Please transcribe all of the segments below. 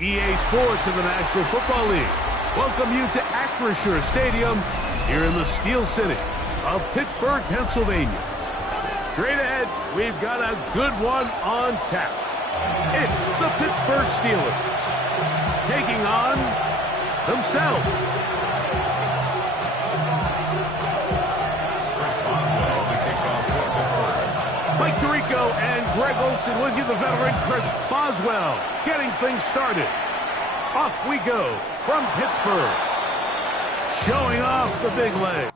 EA Sports and the National Football League welcome you to Acrisure Stadium here in the Steel City of Pittsburgh, Pennsylvania. Straight ahead, we've got a good one on tap. It's the Pittsburgh Steelers taking on themselves. Mike Tirico and Greg Olsen with you, the veteran Chris Boswell, getting things started. Off we go from Pittsburgh, showing off the big leg.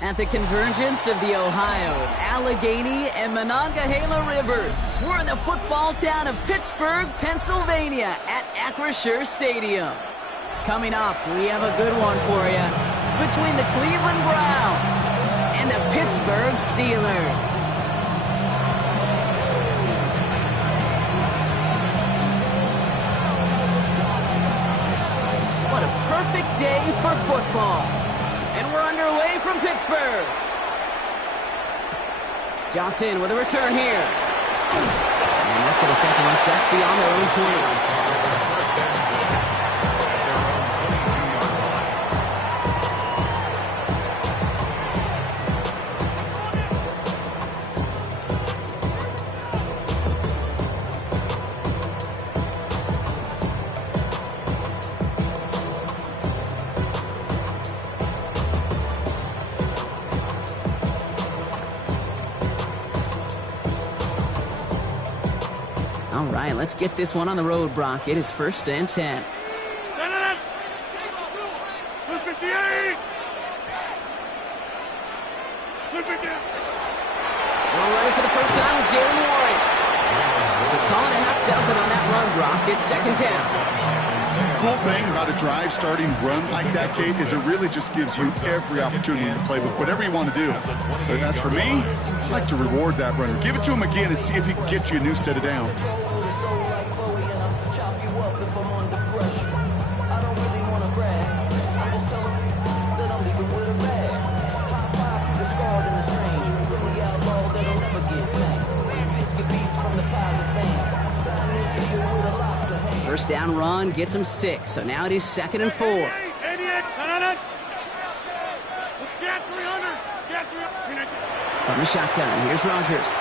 At the convergence of the Ohio, Allegheny, and Monongahela Rivers, we're in the football town of Pittsburgh, Pennsylvania at Acrisure Stadium. Coming up, we have a good one for you between the Cleveland Browns and the Pittsburgh Steelers. What a perfect day for football. And we're underway from Pittsburgh. Johnson with a return here. And that's going to set them up just beyond their own 20. All right, let's get this one on the road, Brock. It is 1st and 10. 158! We're ready for the first time with Jalen Warren. So calling a half dozen on that run, Brock. It's 2nd down. Cool thing about a drive starting run like that, Kate, is it really just gives you every opportunity to play with whatever you want to do. But as for me, I like to reward that runner. Give it to him again and see if he can get you a new set of downs. First down run gets him 6, so now it is 2nd and 4. From the shotgun, here's Rodgers.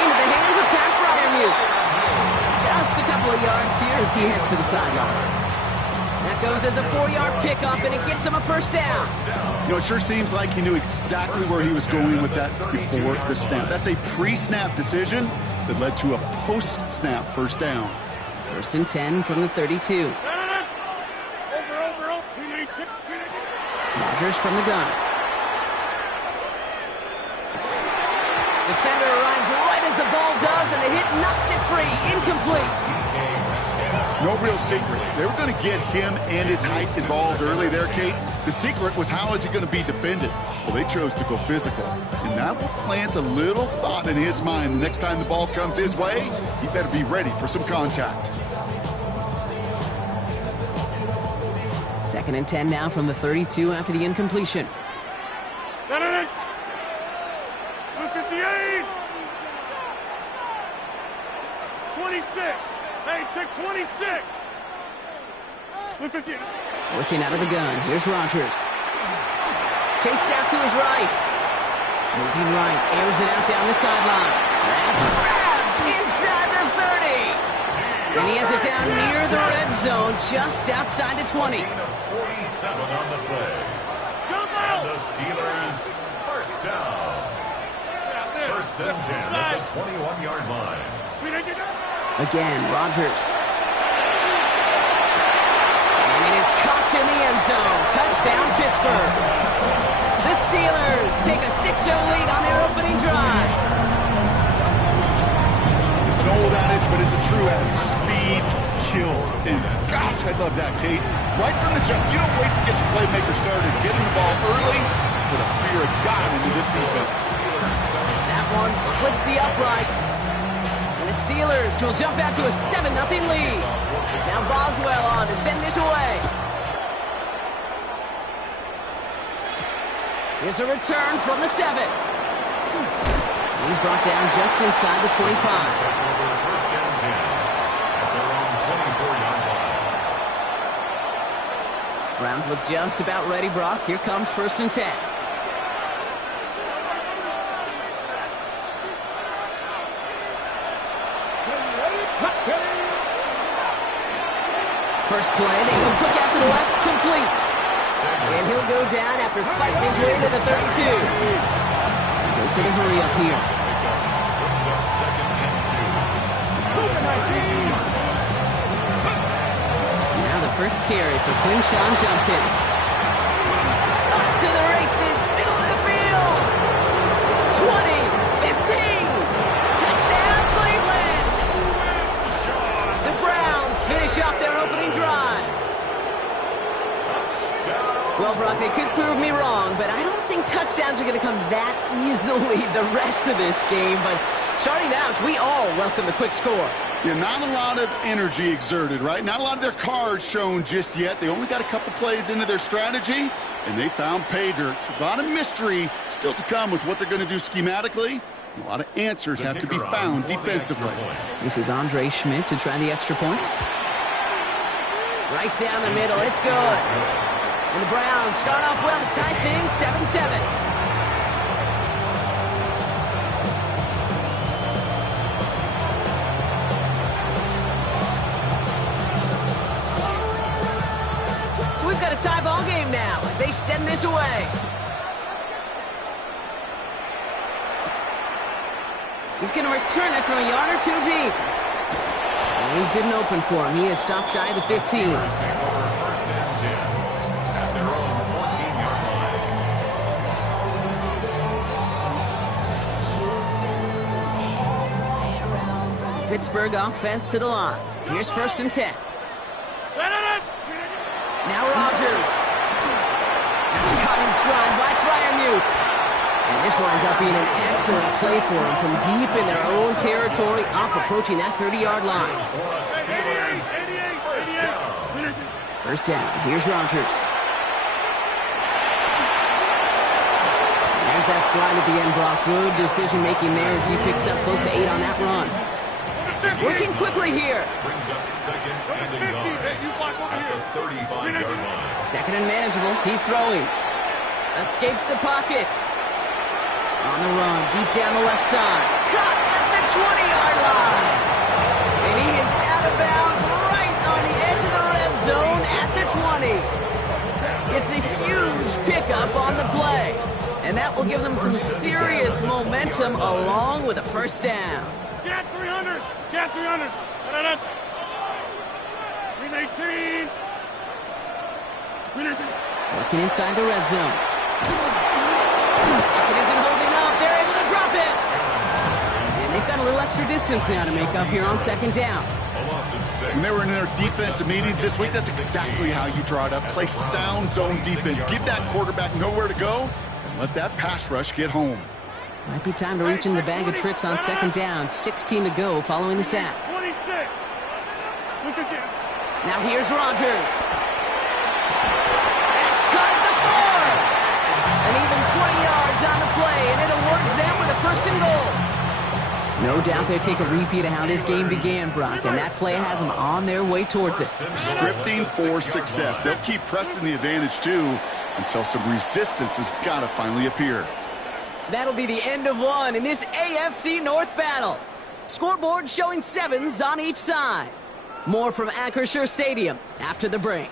Into the hands of Pat Freiermuth. Just a couple of yards here as he heads for the sideline. That goes as a 4-yard pickup, and it gets him a first down. You know, it sure seems like he knew exactly where he was going with that before the snap. That's a pre-snap decision that led to a post-snap first down. 1st and 10 from the 32. Rodgers from the gun. Defender arrives right as the ball does, and the hit knocks it free. Incomplete. No real secret. They were going to get him and his height involved early there, Kate. The secret was how is he going to be defended? Well, they chose to go physical. And that will plant a little thought in his mind. The next time the ball comes his way, he better be ready for some contact. 2nd and 10 now from the 32 after the incompletion. 158! 26! Hey, check 26! 158! Working out of the gun. Here's Rodgers. Chased out to his right. Moving right. Airs it out down the sideline. That's grabbed inside the 30. And he has it down near the red zone, just outside the 20. 47 on the play. And the Steelers first down. First and 10 at the 21-yard line. Again, Rodgers. And it is caught in the end zone. Touchdown, Pittsburgh. The Steelers take a 6-0 lead on their opening drive. It's an old adage, but it's a true adage. Speed kills. And gosh, I love that, Kate. Right from the jump, you don't wait to get your playmaker started. Getting the ball early, put a fear of God into this defense. That one splits the uprights. And the Steelers will jump out to a 7-0 lead. Now Boswell on to send this away. Here's a return from the 7. He's brought down just inside the 25. First and 10 at their own 24-yard line. Browns look just about ready, Brock. Here comes first and 10. First play, they go quick out to the left, complete. And he'll go down after fighting his way to the 32. Goes to the hurry up here. Now the first carry for Quinshawn Junkins. Up to the races, middle of the field. 20, 15. Touchdown, Cleveland. The Browns finish off their opening drive. Well, Brock, they could prove me wrong, but I don't think touchdowns are going to come that easily the rest of this game. But starting out, we all welcome the quick score. Yeah, not a lot of energy exerted, right? Not a lot of their cards shown just yet. They only got a couple plays into their strategy, and they found pay dirt. A lot of mystery still to come with what they're going to do schematically. A lot of answers have to be found defensively. This is Andre Schmidt to try the extra point. Right down the middle. It's good. And the Browns start off well to tie things 7-7. So we've got a tie ball game now as they send this away. He's going to return it from a yard or two deep. Lanes didn't open for him. He is stopped shy of the 15. Pittsburgh offense to the line. Here's first and 10. Now Rodgers. That's caught in stride by Freiermuth. And this winds up being an excellent play for him from deep in their own territory, up approaching that 30-yard line. First down. Here's Rodgers. There's that slide at the end, Brock. Good decision-making there as he picks up close to 8 on that run. Working quickly here. Brings up second and a yard at the 35-yard line. Second and manageable. He's throwing. Escapes the pocket. On the run, deep down the left side. Caught at the 20-yard line. And he is out of bounds right on the edge of the red zone at the 20. It's a huge pickup on the play. And that will give them some serious momentum along with a first down. Get 300! Get 300! 318! Working inside the red zone. Pocket isn't holding up. They're able to drop it. And they've got a little extra distance now to make up here on second down. When they were in their defensive meetings this week, that's exactly how you draw it up. Play sound zone defense. Give that quarterback nowhere to go and let that pass rush get home. Might be time to reach in the bag of tricks on second down. 16 to go following the sack. 26! Now here's Rodgers. That's cut at the 4. And even 20 yards on the play, and it awards them with a first and goal. No doubt they take a repeat of how this game began, Brock, and that play has them on their way towards it. Scripting for success. They'll keep pressing the advantage, too, until some resistance has got to finally appear. That'll be the end of one in this AFC North battle. Scoreboard showing 7s on each side. More from Acrisure Stadium after the break.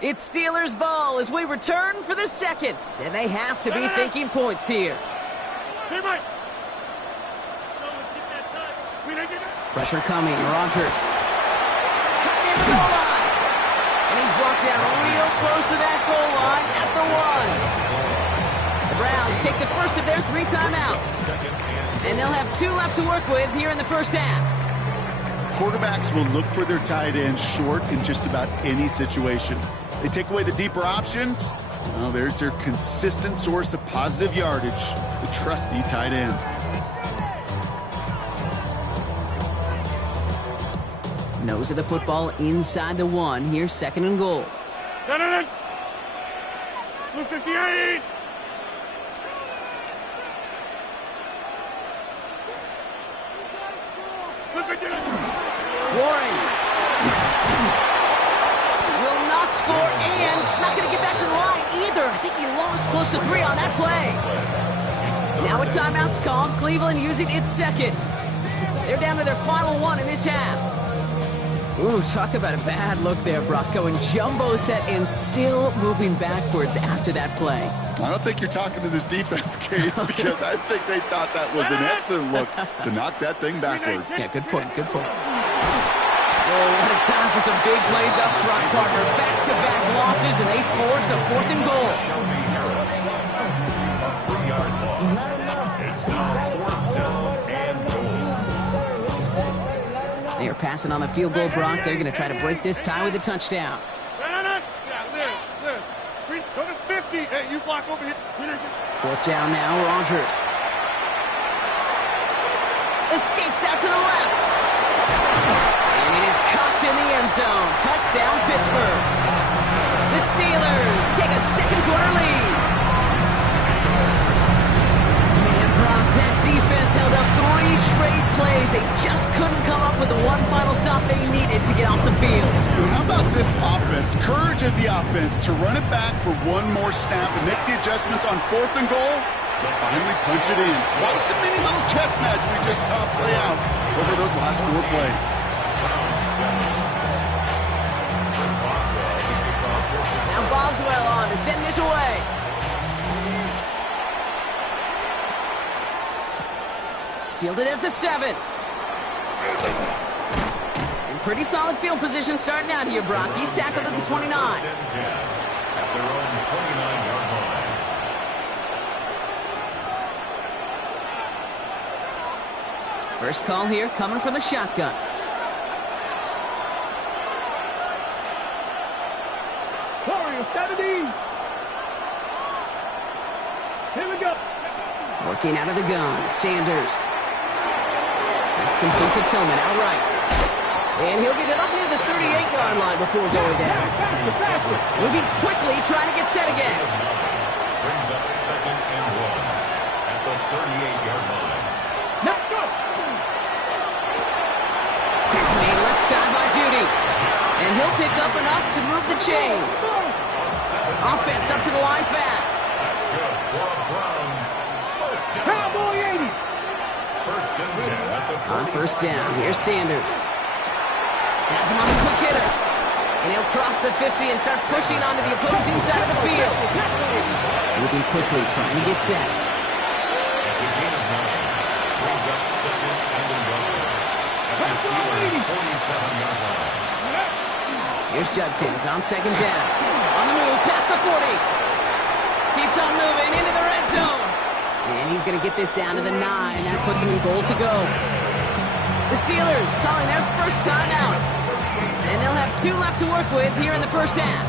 It's Steelers ball as we return for the second, and they have to be thinking points here. Pressure coming, Rodgers. Cut near the goal line. And he's brought down real close to that goal line at the 1. The Browns take the first of their 3 timeouts. And they'll have 2 left to work with here in the first half. Quarterbacks will look for their tight end short in just about any situation. They take away the deeper options. Well, there's their consistent source of positive yardage, the trusty tight end. Nose of the football inside the 1. Here's 2nd and goal. Blue 58. Warren will not score, and it's not going to get back to the line either. I think he lost close to 3 on that play. Now a timeout's called. Cleveland using its 2nd. They're down to their final 1 in this half. Ooh, talk about a bad look there, Brock. Going jumbo set and still moving backwards after that play. I don't think you're talking to this defense, Kate, because I think they thought that was an excellent look to knock that thing backwards. Yeah, good point, good point. Oh, what a time for some big plays up front, partner. Back-to-back losses, and they force a 4th and goal. It's now 4th down and goal. They are passing on the field goal, Brock. They're going to try to break this tie with a touchdown. Yeah, Liz. Go to 50. Hey, you block over here. 4th down now, Rodgers. Escapes out to the left. And it is caught in the end zone. Touchdown, Pittsburgh. The Steelers take a 2nd quarter lead. Man, Brock, that defense held up 3 straight plays. They just couldn't come up with the one final stop they needed to get off the field. How about this offense? Courage of the offense to run it back for 1 more snap and make the adjustments on 4th and goal to finally punch it in. Quite the mini little chess match we just saw play out over those last 4 plays. Now Boswell on to send this away. Fielded at the 7. In pretty solid field position starting out here, Brock. He's tackled at the 29. At their own 29-yard line. First call here coming from the shotgun. Warrior 70. Here we go. Working out of the gun, Sanders. That's complete to Tillman, outright. And he'll get it up near the 38-yard line before going down. Moving quickly, trying to get set again. Brings up 2nd and 1 at the 38-yard line. Let's go. Catch made left side by Judy. And he'll pick up enough to move the chains. Offense up to the line fast. That's good for a Browns. First down. Cowboy 80. 1st and 10 at the 40. On first down, here's Sanders. Has him on the quick hitter. And he'll cross the 50 and start pushing onto the opposing side of the field. Moving quickly, trying to get set. It's a gain of 9. Brings up 2nd and 11 at the Steelers' 47-yard line. Here's Judkins on 2nd down. On the move, past the 40. Keeps on moving into the red zone. And he's going to get this down to the 9. That puts him in goal to go. The Steelers calling their first timeout. And they'll have 2 left to work with here in the first half.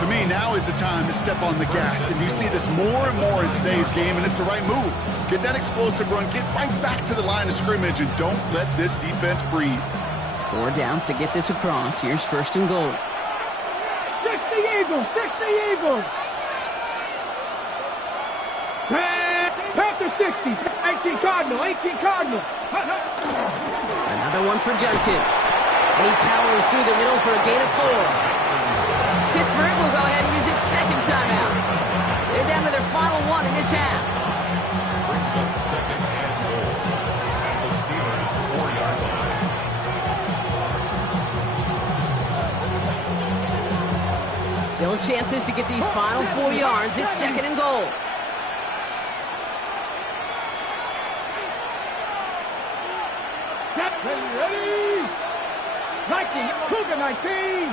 To me, now is the time to step on the gas, and you see this more and more in today's game, and it's the right move. Get that explosive run, get right back to the line of scrimmage, and don't let this defense breathe. 4 downs to get this across. Here's 1st and goal. Eagles, 60 Eagles. Panther 60, 18 Cardinal, 18 Cardinal. Another one for Junkins. And he powers through the middle for a gain of 4. Pittsburgh will go ahead and use its second timeout. They're down to their final one in this half. Brings up second and goal. The Steelers' 4-yard line. Still chances to get these final 4 yards. It's second and goal. Ready? 19, Cougar 19.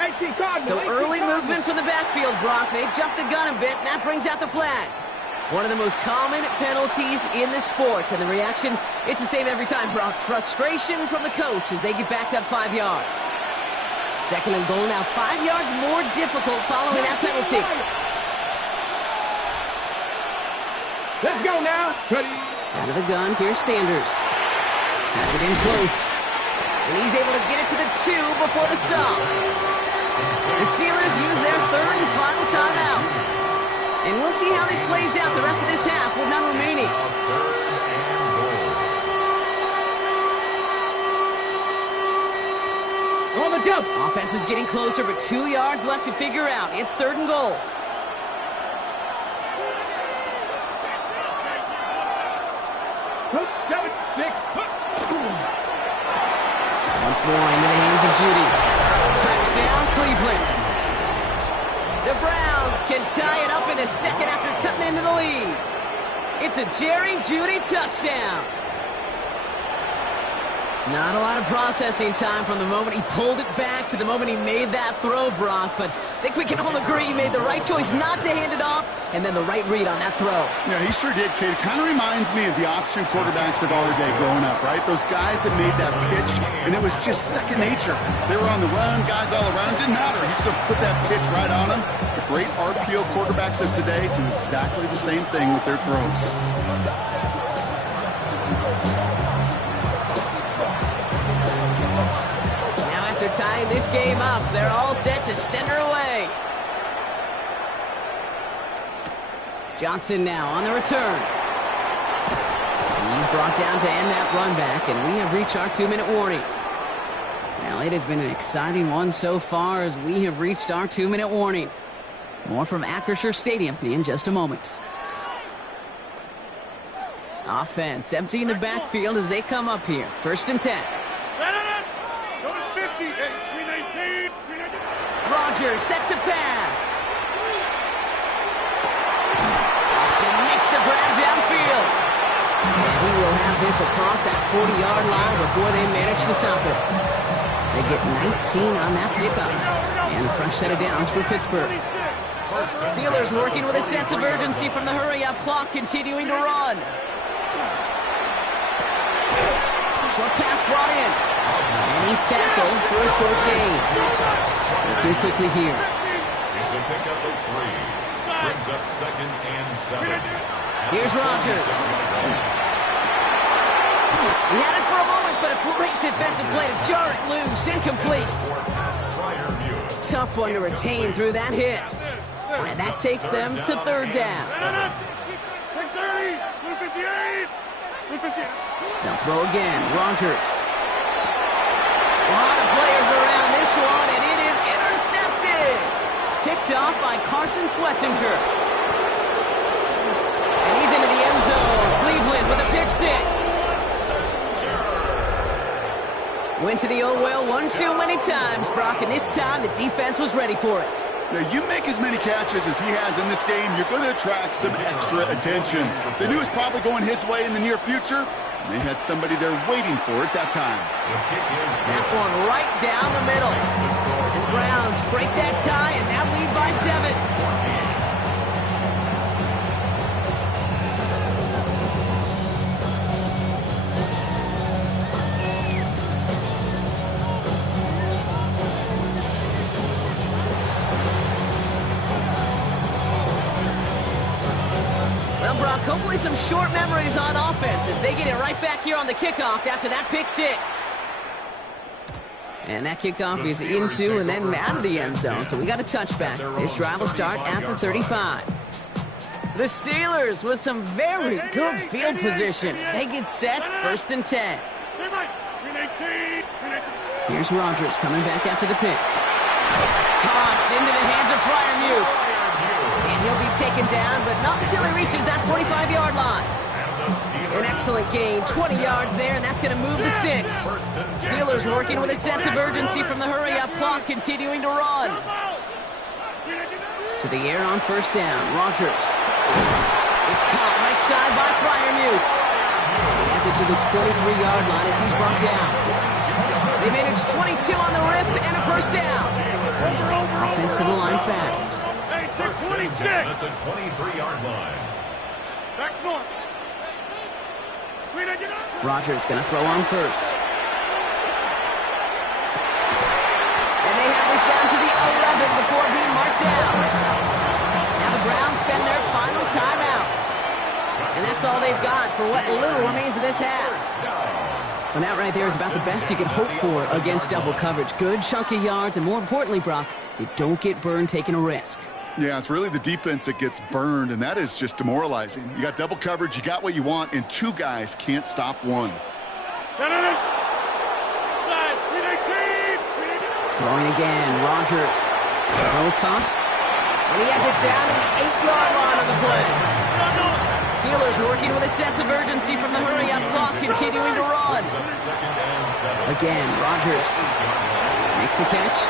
18 Cardinal. So 18 early Cardinal. movement from the backfield, Brock. They jumped the gun a bit, and that brings out the flag. One of the most common penalties in the sport. And the reaction, it's the same every time, Brock. Frustration from the coach as they get backed up 5 yards. Second and goal now, 5 yards more difficult following that penalty. Let's go now. Ready? Out of the gun, here's Sanders. Has it in close. And he's able to get it to the 2 before the stop. The Steelers use their third and final timeout. And we'll see how this plays out the rest of this half with none remaining. On the jump. Offense is getting closer, but 2 yards left to figure out. It's third and goal. Hook, 7, 6. Hook. Once more into the hands of Judy. Touchdown, Cleveland. The Browns can tie it up in the second after cutting into the lead. It's a Jerry Judy touchdown. Not a lot of processing time from the moment he pulled it back to the moment he made that throw, Brock. But I think we can all agree he made the right choice not to hand it off, and then the right read on that throw. Yeah, he sure did, kid. Kind of reminds me of the option quarterbacks of our day growing up, right? Those guys that made that pitch, and it was just second nature. They were on the run, guys all around. Didn't matter. He's going to put that pitch right on them. The great RPO quarterbacks of today do exactly the same thing with their throws. Tying this game up, they're all set to send her away. Johnson now on the return. He's brought down to end that run back, and we have reached our 2-minute warning. Well, it has been an exciting one so far as we have reached our 2-minute warning. More from Acrisure Stadium in just a moment. Offense emptying the backfield as they come up here. First and 10. Rodgers set to pass. Austin makes the grab downfield. And he will have this across that 40-yard line before they manage to stop it. They get 19 on that pickup. And a fresh set of downs for Pittsburgh. Steelers working with a sense of urgency from the hurry-up clock, continuing to run. Short pass brought in. And he's tackled for a short gain. Looking quickly here. It's a pickup of 3. Brings up second and 7. Here's Rodgers. He had it for a moment, but a great defensive play to jar it loose. Incomplete. Tough one to retain through that hit. And that takes them to third down. They'll throw again. Rodgers. A lot of players around this one, and it is intercepted. Picked off by Carson Schlesinger. And he's into the end zone. Cleveland with a pick 6. Went to the old well one too many times, Brock, and this time the defense was ready for it. Now, you make as many catches as he has in this game, you're going to attract some extra attention. They knew it was probably going his way in the near future. They had somebody there waiting for it that time. That one right down the middle. And the Browns break that tie and now lead by 7. Brock, hopefully some short memories on offense as they get it right back here on the kickoff after that pick 6. And that kickoff is into and then out of the end zone, so we got a touchback. This drive will start at the 35. The Steelers with some very good field position as they get set, 1st and 10. Here's Rodgers coming back after the pick. Caught into the hands of Freiermuth. And he'll be taken down, but not until he reaches that 45-yard line. An excellent gain, 20 yards there, and that's going to move the sticks. Steelers working with a sense of urgency from the hurry-up clock, continuing to run. To the air on 1st down, Rodgers. It's caught right side by Freiermuth. He has it to the 23-yard line as he's brought down. They manage 22 on the rip and a 1st down. Offensive line fast. First and 10 at the 23-yard line. Back north. Rodgers going to throw on 1st. And they have this down to the 11 before being marked down. Now the Browns spend their final timeout. And that's all they've got for what little remains of this half. Well, that right there is about the best you can hope for against double coverage. Good chunky yards, and more importantly, Brock, you don't get burned taking a risk. Yeah, it's really the defense that gets burned, and that is just demoralizing. You got double coverage, you got what you want, and 2 guys can't stop one. Throwing again, Rodgers. Throws caught. And he has it down to the 8-yard line on the play. Steelers working with a sense of urgency from the hurry-up clock, continuing to run. Again, Rodgers makes the catch.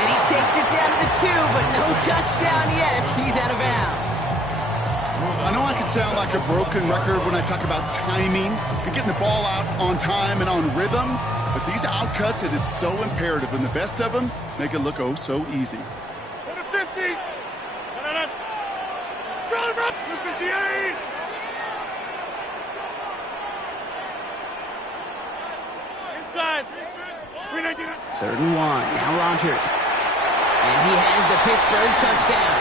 And he takes it down to the 2, but no touchdown yet. He's out of bounds. I know I can sound like a broken record when I talk about timing and getting the ball out on time and on rhythm, but these outcuts, it is so imperative, and the best of them make it look oh so easy. Go to 50. Run, 58. Inside. 3rd and 1. Now Rodgers. And he has the Pittsburgh touchdown.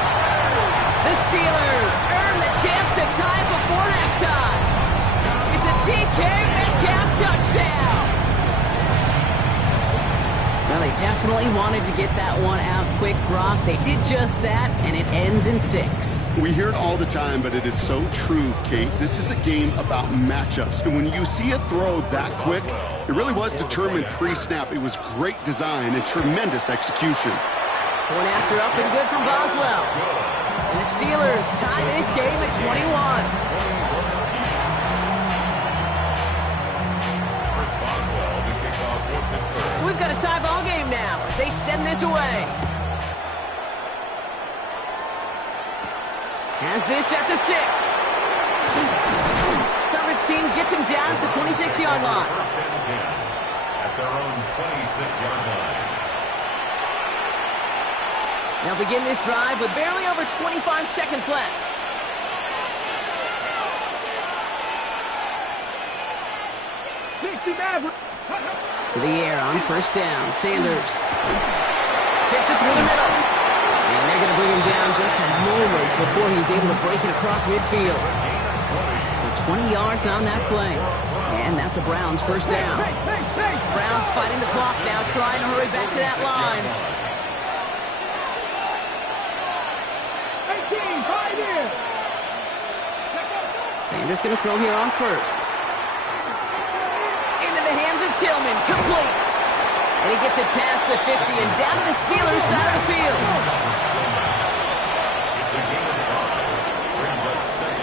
The Steelers earn the chance to tie before halftime. It's a DK Metcalf touchdown. Well, they definitely wanted to get that one out quick, Brock. They did just that, and it ends in 6. We hear it all the time, but it is so true, Kate. This is a game about matchups, and when you see a throw that quick, it really was determined pre-snap. It was great design and tremendous execution. Point after up and good from Boswell. And the Steelers tie this game at 21. So we've got a tie ball game now as they send this away. Has this at the 6. Coverage team gets him down at the 26-yard line. First and 10 at their own 26-yard line. They'll begin this drive with barely over 25 seconds left. To the air on 1st down. Sanders gets it through the middle. And they're going to bring him down just a moment before he's able to break it across midfield. So 20 yards on that play. And that's a Browns 1st down. Browns fighting the clock now, trying to hurry back to that line. Sanders going to throw here on 1st. Into the hands of Tillman, complete. And he gets it past the 50 and down to the Steelers side of the field.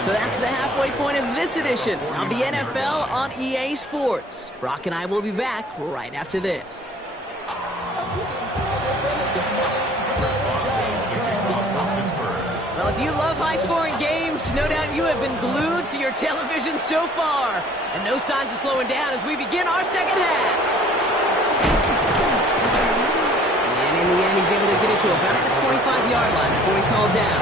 So that's the halfway point of this edition of the NFL on EA Sports. Brock and I will be back right after this. Well, if you love high-scoring games, no doubt you have been glued to your television so far. And no signs of slowing down as we begin our second half. And in the end, he's able to get it to about the 25-yard line before he's hauled down.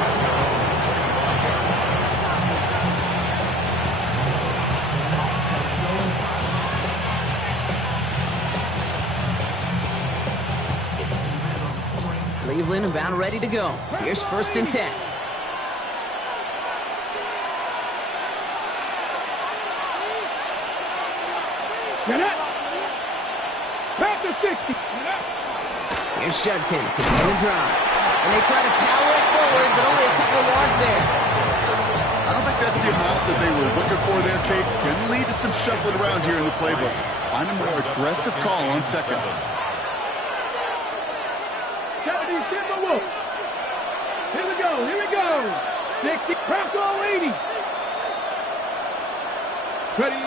Cleveland about ready to go. Here's 1st and 10. Get it. Back to 60. Here's Judkins to begin the drive. And they try to power it forward, but only a couple of yards there. I don't think that's the amount that they were looking for there, Kate. Can lead to some shuffling around here in the playbook. Find a more aggressive call on second. 70, Timberwolves. Here we go. 60, Bronco 80. Ready.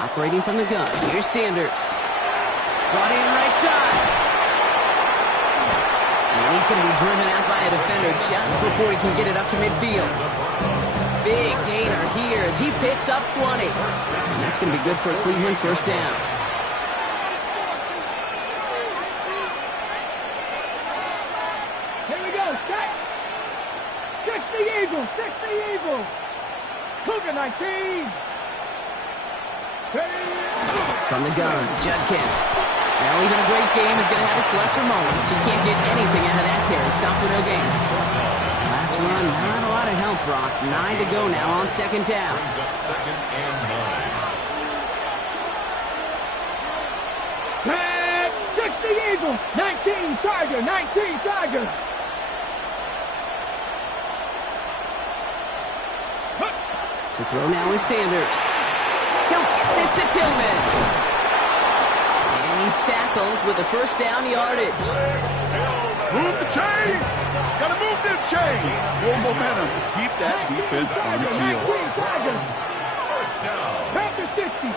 Operating from the gun. Here's Sanders. Brought in right side. And he's going to be driven out by a defender just before he can get it up to midfield. Big gainer here as he picks up 20. And that's going to be good for a Cleveland first down. Here we go, set. 60 Eagles, Cougar 19. Ready. From the gun, Judkins. Now, even a great game is going to have its lesser moments. You can't get anything out of that carry. Stop for no gain. Last run, not a lot of help, Brock. 9 to go now on second down. Brings up second and 9. 60 Eagles, 19 Tiger. To throw now is Sanders. He'll get this to Tillman. And he's tackled with a first down yardage. Move the chains! Gotta move them chains! More momentum to keep that defense on its heels. First down. Panther 60.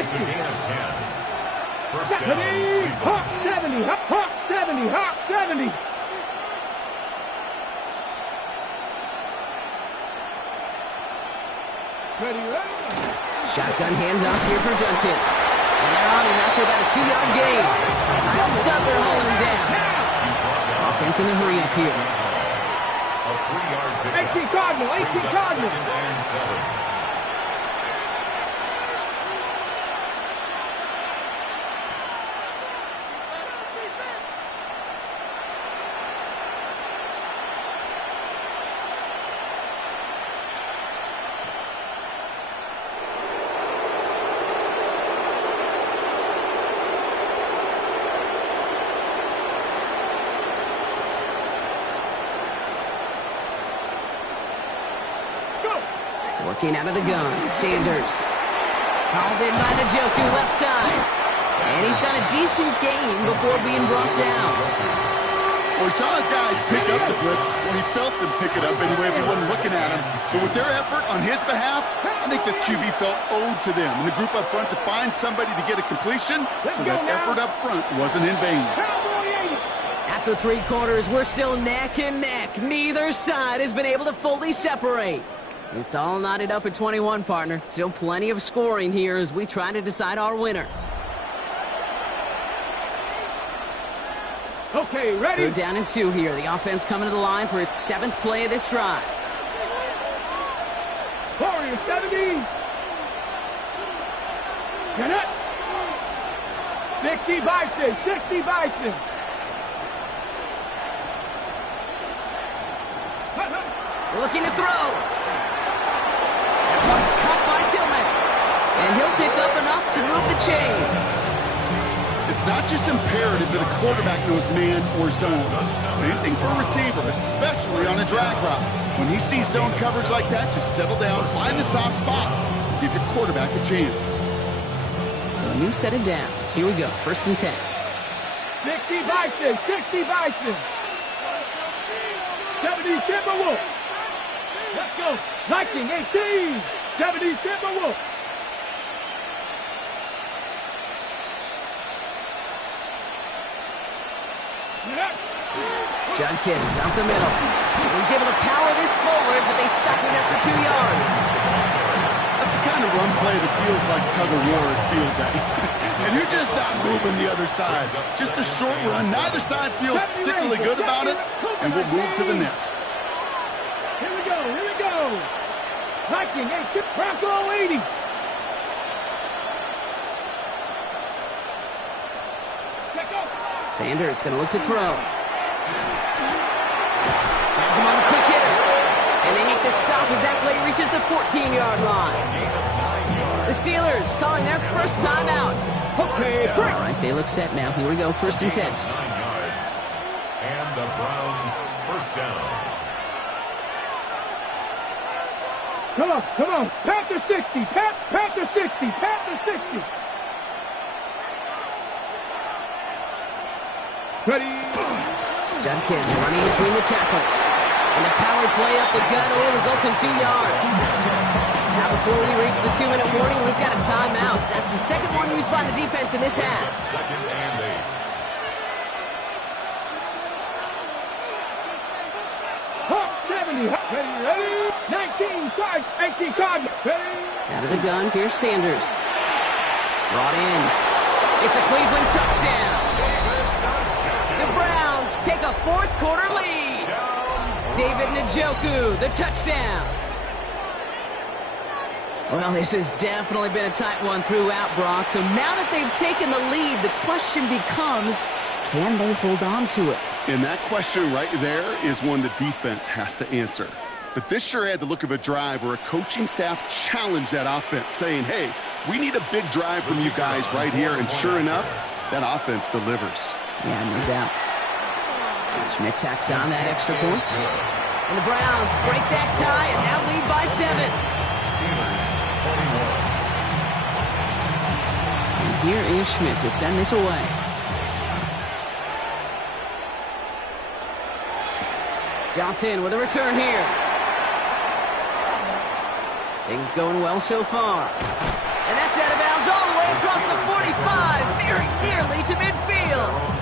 It's a gain of 10. First down. Hawk 70. Ready. Shotgun handoff here for Judkins. And they're on him after about a 2-yard gain. Kyle Tucker hauling him down. Offense in the hurry up here. A 3-yard pickup. 18 Cardinal. Brings up second and 7. Working out of the gun, Sanders. Hauled in by Njoku, left side. And he's got a decent gain before being brought down. Well, he saw his guys pick up the blitz. Well, he felt them pick it up anyway, but he wasn't looking at him. But with their effort on his behalf, I think this QB felt owed to them. And the group up front to find somebody to get a completion, so that effort up front wasn't in vain. After 3 quarters, we're still neck and neck. Neither side has been able to fully separate. It's all knotted up at 21, partner. Still plenty of scoring here as we try to decide our winner. Okay, ready? 3rd down and 2 here. The offense coming to the line for its 7th play of this drive. Warrior 70. Get it. 60 Bison. Looking to throw. One's cut by Tillman. And he'll pick up enough to move the chains. It's not just imperative that a quarterback knows man or zone. Same thing for a receiver, especially on a drag route. When he sees zone coverage like that, just settle down, find the soft spot, and give your quarterback a chance. So a new set of downs. Here we go, 1st and 10. 60 Bison. 70 Timberwolves. Let's go. Viking 18. 70 Timberwolves. Judkins up the middle. He's able to power this forward, but they stop him after 2 yards. That's the kind of run play that feels like tug-of-war at field day. And you're just not moving the other side. Just a short run. Neither side feels particularly good about it, and we'll move to the next. Here we go. Viking 8, Bronco 80. Sanders going to look to throw. Has him on a quick hitter. And they make the stop as that play reaches the 14-yard line. The Steelers calling their first timeout. Okay, All right, they look set now. Here we go, 1st and 10. 9 yards. And the Browns first down. Come on. Pat the 60. Pat the 60. Pat the 60. Ready. Judkins running between the tackles. And the power play up the gut only results in 2 yards. Now before we reach the 2-minute warning, we've got a timeout. That's the second one used by the defense in this half. 2nd and 8. Hawk 70. Ready. 19 cards. Ready. Out of the gun, here's Sanders. Brought in. It's a Cleveland touchdown. The Browns take a 4th quarter lead. David Njoku, the touchdown. Well, this has definitely been a tight one throughout, Brock. So now that they've taken the lead, the question becomes, can they hold on to it? And that question right there is one the defense has to answer. But this sure had the look of a drive where a coaching staff challenged that offense, saying, hey, we need a big drive from you guys right here. And sure enough, that offense delivers. Yeah, no doubt. Schmidt tacks on that extra point. And the Browns break that tie and now lead by 7. Steelers 21. And here is Schmidt to send this away. Johnson with a return here. Things going well so far. And that's out of bounds all the way across the 45, very nearly to midfield.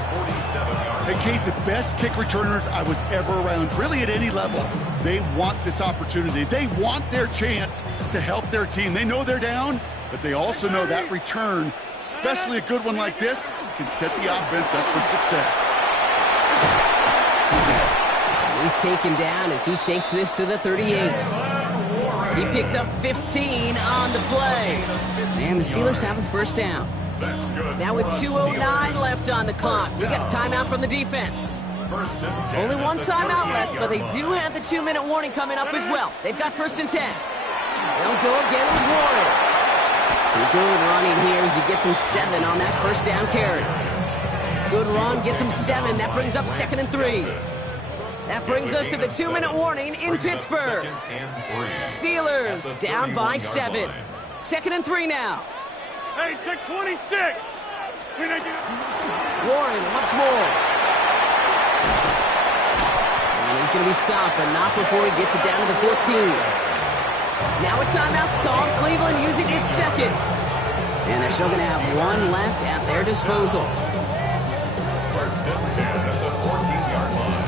Hey, Kate, the best kick returners I was ever around, really at any level. They want this opportunity. They want their chance to help their team. They know they're down, but they also know that return, especially a good one like this, can set the offense up for success. He's taken down as he takes this to the 38. He picks up 15 on the play. And the Steelers have a first down. Now with 2:09 left on the clock, we got a timeout from the defense. Only one timeout left, but they do have the 2-minute warning coming up as well. They've got 1st and 10. They'll go again with Warren. Some good running here as he gets him 7 on that first down carry. Good run, gets him 7. That brings up 2nd and 3. That brings us to the 2-minute warning in Pittsburgh. Steelers down by 7. 2nd and 3 now. Hey, take 26. Warren once more. And he's going to be stopped, but not before he gets it down to the 14. Now a timeout's called. Cleveland using its 2nd. And they're still going to have 1 left at their disposal. 1st and 10 at the 14-yard line.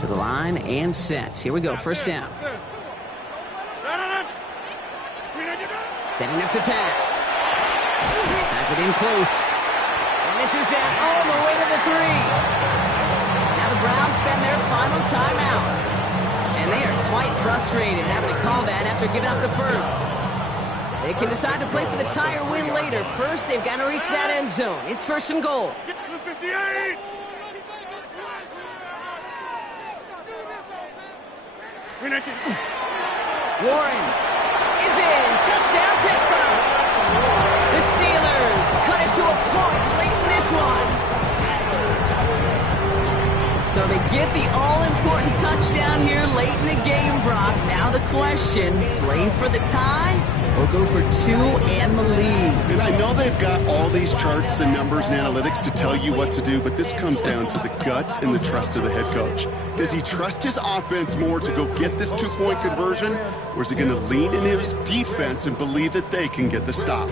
To the line and set. Here we go, 1st down. Setting up to pass. Has it in close. And this is down all the way to the 3. Now the Browns spend their final timeout. And they are quite frustrated having to call that after giving up the 1st. They can decide to play for the tie or win later. First, they've got to reach that end zone. It's 1st and goal. Get to the 58. Warren is in. Touchdown, Pittsburgh. The Steelers cut it to a point late in this one. So they get the all-important touchdown here late in the game, Brock. Now the question, play for the tie or go for 2 and the lead? And I know they've got all these charts and numbers and analytics to tell you what to do, but this comes down to the gut and the trust of the head coach. Does he trust his offense more to go get this 2-point conversion, or is he going to lean in his defense and believe that they can get the stop?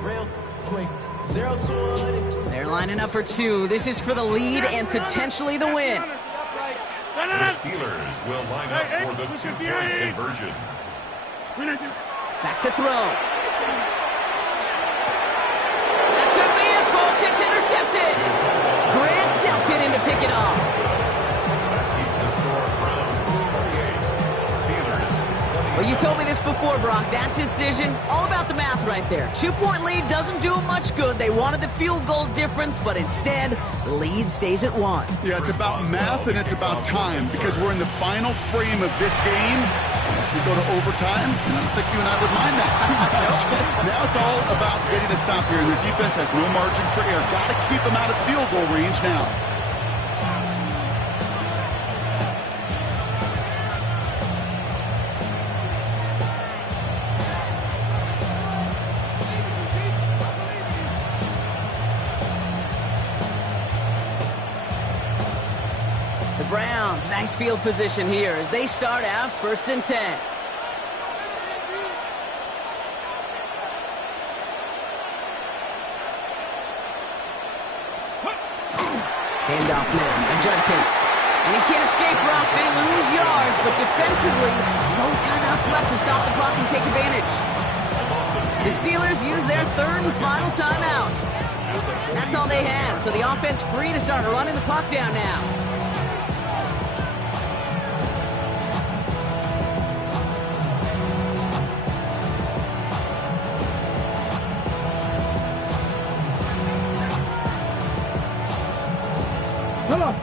Real quick, 0-2. They're lining up for 2. This is for the lead and potentially the win. The Steelers will line up for the 2-point conversion. Back to throw. That could be it, folks. It's intercepted. Grant Delpit in to pick it off. Well, you told me this before, Brock. That decision, all about the math right there. 2-point lead doesn't do them much good. They wanted the field goal difference, but instead, the lead stays at 1. Yeah, it's about math and it's about time because we're in the final frame of this game. Unless we go to overtime, and I don't think you and I would mind that too much. Now it's all about getting a stop here, and the defense has no margin for error. Got to keep them out of field goal range now. The Browns, nice field position here as they start out 1st and 10. Handoff now, and Judkins. And he can't escape, Brock. They lose yards, but defensively, no timeouts left to stop the clock and take advantage. The Steelers use their 3rd and final timeout. That's all they had, so the offense free to start running the clock down now.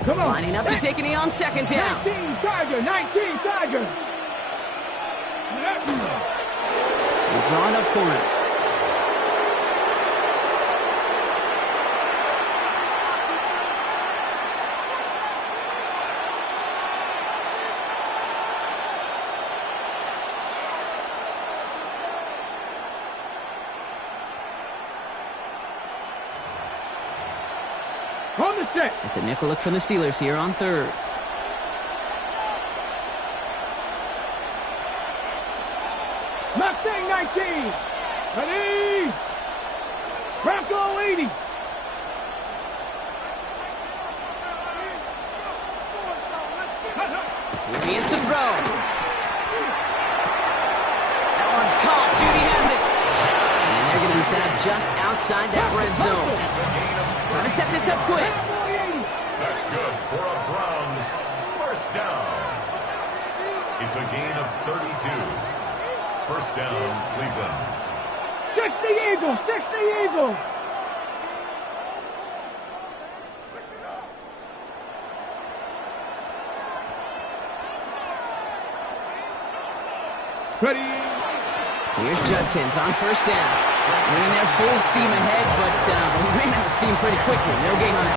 Come on. Lining up to take a knee on 2nd down. 19 Tiger, 19 Tiger. He's drawn up for it. On the set. It's a nickel look from the Steelers here on 3rd. Mustang 19. Ready. Bronco 80. Here he is to throw. That one's caught. Judy has it. And they're going to be set up just outside that red zone. Trying to set this up quick. That's good for a Browns 1st down. It's a gain of 32. 1st down, Cleveland. 60 Eagles, 60 Eagles. Ready. Here's Judkins on 1st down. Running there full steam ahead, but he ran out of steam pretty quickly. No gain on that.